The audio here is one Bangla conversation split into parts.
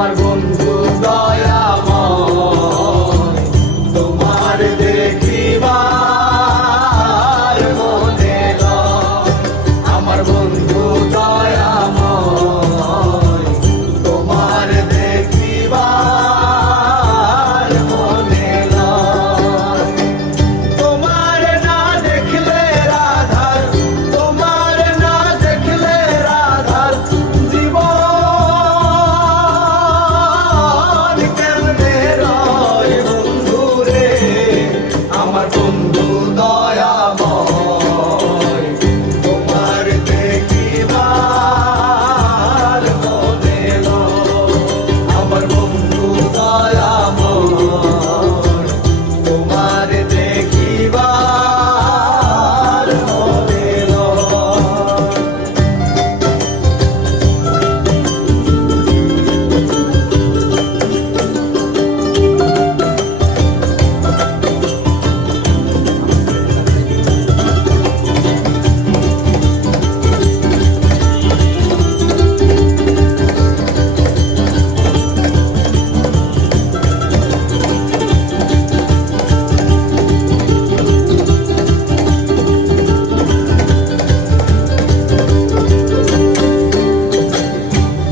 আমার বন্ধু দয়াময় তোমার দেখিবার মনে লয়। আমার বন্ধু দয়াময় তোমার দেখিবার মনে লয়। তোমার না দেখলে রাধার, তোমার না দেখলে রাধার জীবন কেমনে রয় বন্ধু রে। আমার বন্ধু দয়াময় তোমার দেখিবার মনে লয়। আমার বন্ধু দয়াময় তোমার দেখিবার মনে লয়।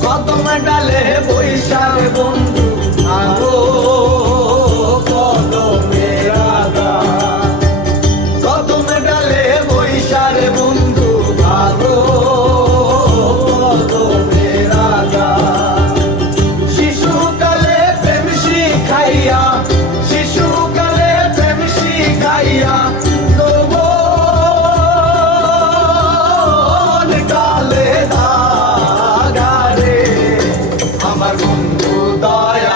কদম ডালে বৈশাখ বন্ধু আগো কদমের আগা। কদম ডালে বৈশাখ বন্ধু আগো কদমের আগা। শিশুকালে প্রেম শিখাইয়া, শিশুকালে প্রেম শিখাইয়া যৌবন কালে দাগারে। আমার বন্ধু দয়া